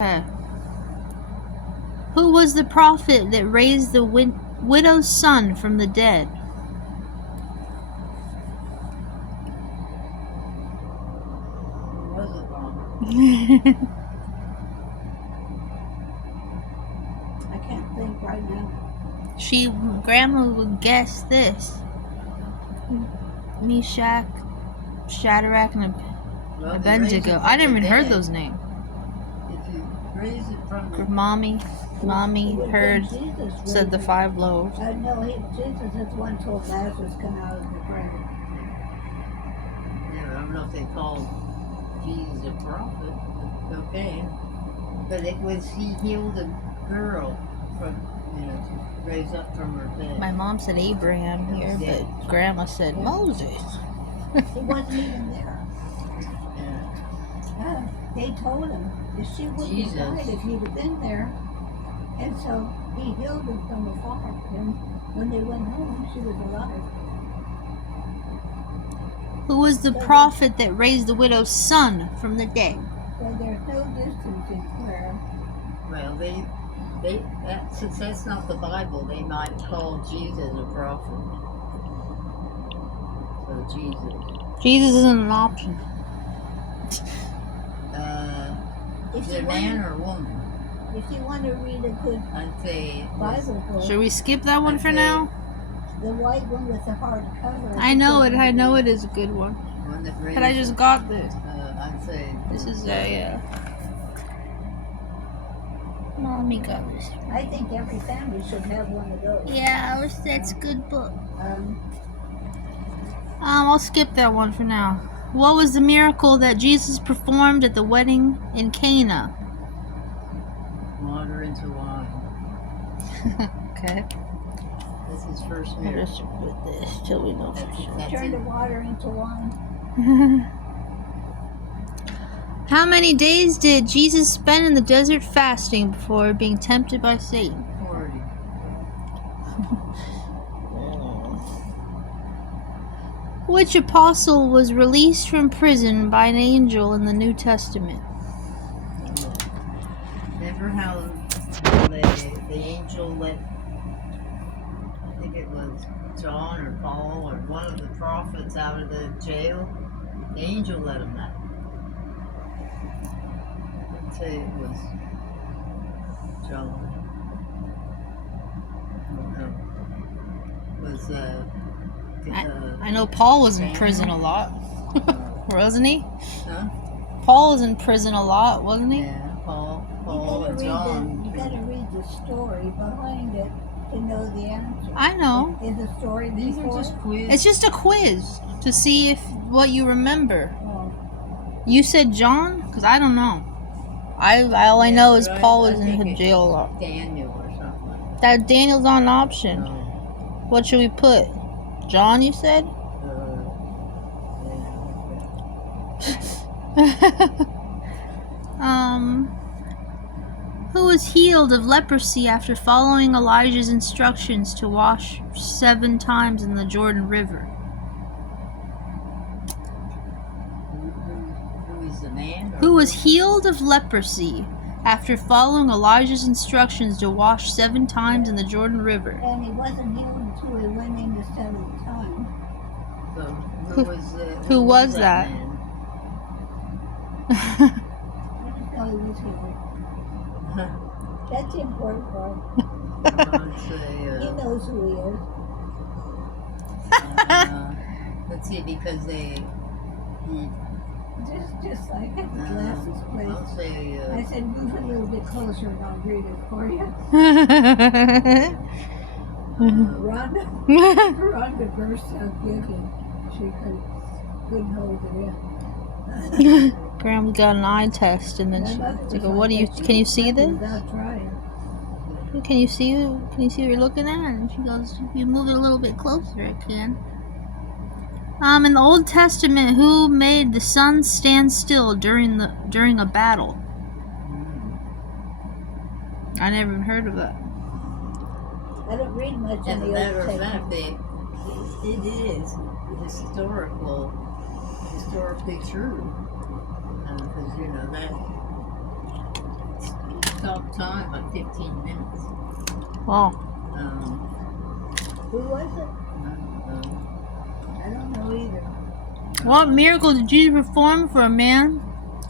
Uh, Who was the prophet that raised the widow's son from the dead? Was it wrong? I can't think right now. Grandma would guess this. Meshach, Shadrach, and Well, Abednego. I never even heard those names. If you raise it from the Mommy heard, said the 5 loaves. No, Jesus is the one told Lazarus come out of the grave. Yeah, I don't know if they called Jesus a prophet. Okay, but he healed a girl from to raise up from her bed. My mom said Abraham here, but Grandma said Moses. He wasn't even there. Yeah. They told him that she wouldn't have died if he'd have been there. And so he healed her from afar. And when they went home, she was alive. Who was the prophet that raised the widow's son from the dead? Well, there's no distance in prayer. Well, since that's not the Bible, they might call Jesus a prophet. So Jesus isn't an option. Is it a man or a woman? If you want to read a good Bible book. Should we skip that one for now? The white one with the hard cover. I know it is a good one. But I just got this. I'd say this is Mommy got this. I think every family should have one of those. Yeah, that's a good book. I'll skip that one for now. What was the miracle that Jesus performed at the wedding in Cana? Water into wine. Okay. This is first miracle. Just put this till we know for sure. Turn the water into wine. How many days did Jesus spend in the desert fasting before being tempted by Satan? 40. Which apostle was released from prison by an angel in the New Testament? Remember how the angel let, I think it was John or Paul or one of the prophets out of the jail? The angel let him out. I'd say it was John. I know Paul was in prison a lot. Wasn't he? Huh? Paul was in prison a lot, wasn't he? Yeah, Paul and John. You gotta read the story behind it to know the answer. I know. Is the story These are just quiz. It's just a quiz to see what you remember. Oh. You said John? Because I don't know. All I know is Paul was in jail a lot. Daniel or something like That Daniel's not an option. that. What should we put? John, you said? Who was healed of leprosy after following Elijah's instructions to wash 7 times in the Jordan River? Who is the man? Who was healed of leprosy after following Elijah's instructions to wash 7 times in the Jordan River? And he wasn't healed until he went in the 7th time. So who was that? Man? I just know he was healed. That's the important part. He knows who he is. Let's see, because just like at the glasses place. I'll say, I said, move a little bit closer and I'll read it for you. Rhonda burst out giggling. She couldn't hold it in. Graham got an eye test, and then she goes, "What do you? Can you see this? Can you see what you're looking at?" And she goes, "If you move it a little bit closer, I can." In the Old Testament, who made the sun stand still during a battle? I never even heard of that. I don't read much in the Old Testament. It is historically true. Because that top time, like 15 minutes. Wow. Who was it? I don't know either. What miracle did Jesus perform for a man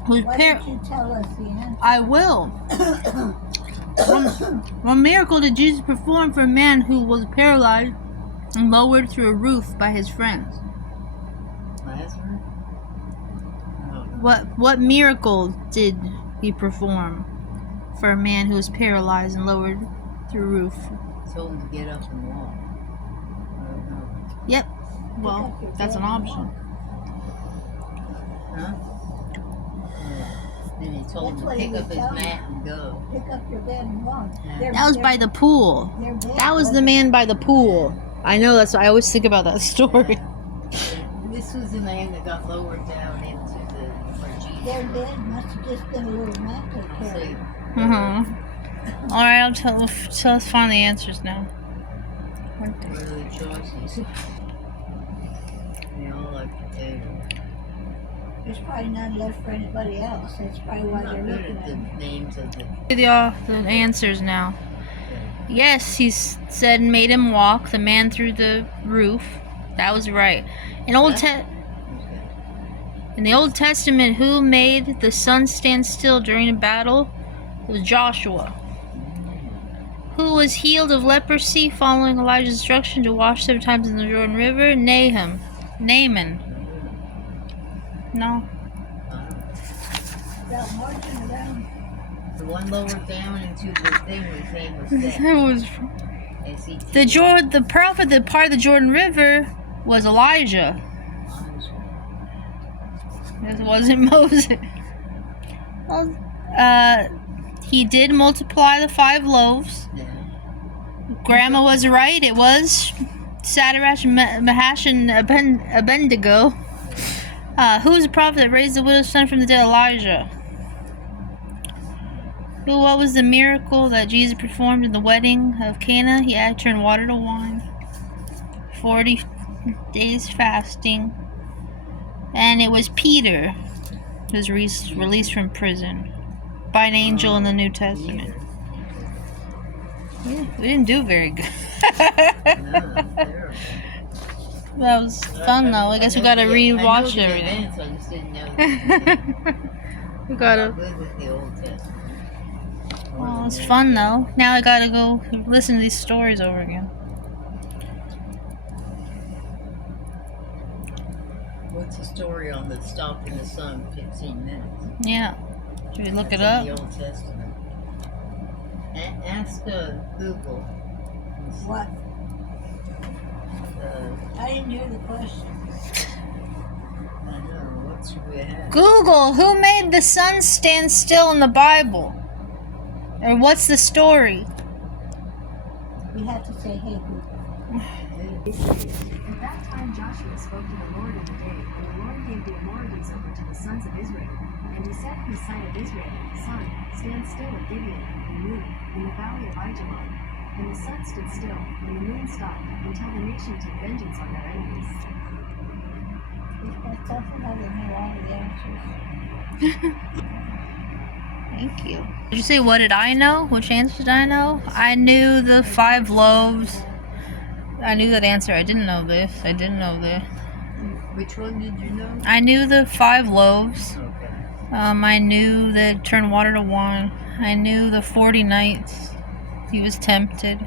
who's Why don't you tell us the answer? I will. What miracle did Jesus perform for a man who was paralyzed and lowered through a roof by his friends? Lazarus? I don't know. What miracle did he perform for a man who was paralyzed and lowered through a roof? Told him to get up and walk. I don't know. Yep. Well, that's an option. Huh? Then he told him to pick up his mat and go. Pick up your bed and walk. Yeah. That was by the pool. Their bed That was the man by the pool. I know, that's I always think about that story. This was the man that got lowered down into the where Jesus Their was. bed must have just been a little mat they See, carried. Alright, so let's find the answers now. what are the choices? They all like potatoes. There's probably none left for anybody else. That's probably why I'm they're not good looking at at the them. names of the. The answers now. Yes, he said made him walk, the man through the roof. That was right. In the Old Testament, who made the sun stand still during a battle? It was Joshua. Who was healed of leprosy following Elijah's instruction to wash 7 times in the Jordan River? Naaman. No. Without marching around. The one lowered down into the thing his name was It Seth. was S-E-T. the prophet that part of the Jordan River was Elijah. It wasn't Moses. Well, he did multiply the 5 loaves. Yeah. Grandma was right. It was Sadrach, Mahash, and Abednego. Who was the prophet that raised the widow's son from the dead? Elijah. What was the miracle that Jesus performed in the wedding of Cana? He had turned water to wine. 40 days fasting. And it was Peter who was released from prison by an angel in the New Testament. Yeah, we didn't do very good. No, terrible. That was fun though. I guess we gotta rewatch everything. I just didn't know. We gotta. I'm good with the Old Testament. Well, it's fun though. Now I gotta go listen to these stories over again. What's the story on the stopping the sun 15 minutes? Yeah. Should we look it That's up? in the Old Testament. Ask Google. What? I didn't hear the question. I know. What should we have? Google, who made the sun stand still in the Bible? Or what's the story? We have to say, hey, Google. At that time Joshua spoke to the Lord in the day, and the Lord gave the Amorites over to the sons of Israel. And he said in the sight of Israel, Sun, stand still at Gibeon, and moon, in the valley of Ajalon. And the sun stood still, and the moon stopped, until the nation took vengeance on their enemies. It's something I didn't know all the answers. Thank you. Did you say what did I know? Which answer did I know? I knew the 5 loaves. I knew that answer. I didn't know this. I didn't know this. Which one did you know? I knew the 5 loaves. Okay. I knew that turned water to wine. I knew the 40 nights he was tempted.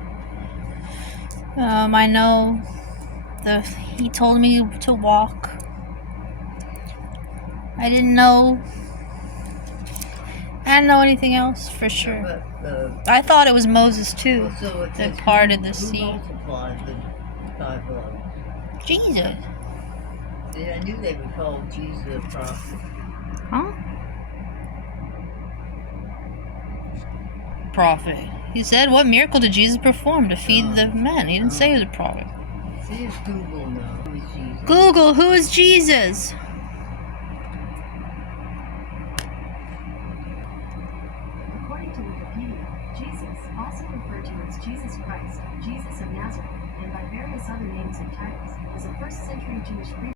I know he told me to walk. I didn't know anything else for sure. But, I thought it was Moses too so it that says parted the who sea. multiplied the 5 loaves? Jesus. See, I knew they would call Jesus a prophet. Huh? Prophet. He said, what miracle did Jesus perform to feed the men? He didn't say he was a prophet. See if Google knows who is Jesus. Google, who is Jesus? According to Wikipedia, Jesus, also referred to as Jesus Christ, Jesus of Nazareth, and by various other names and titles, was a first-century Jewish priest.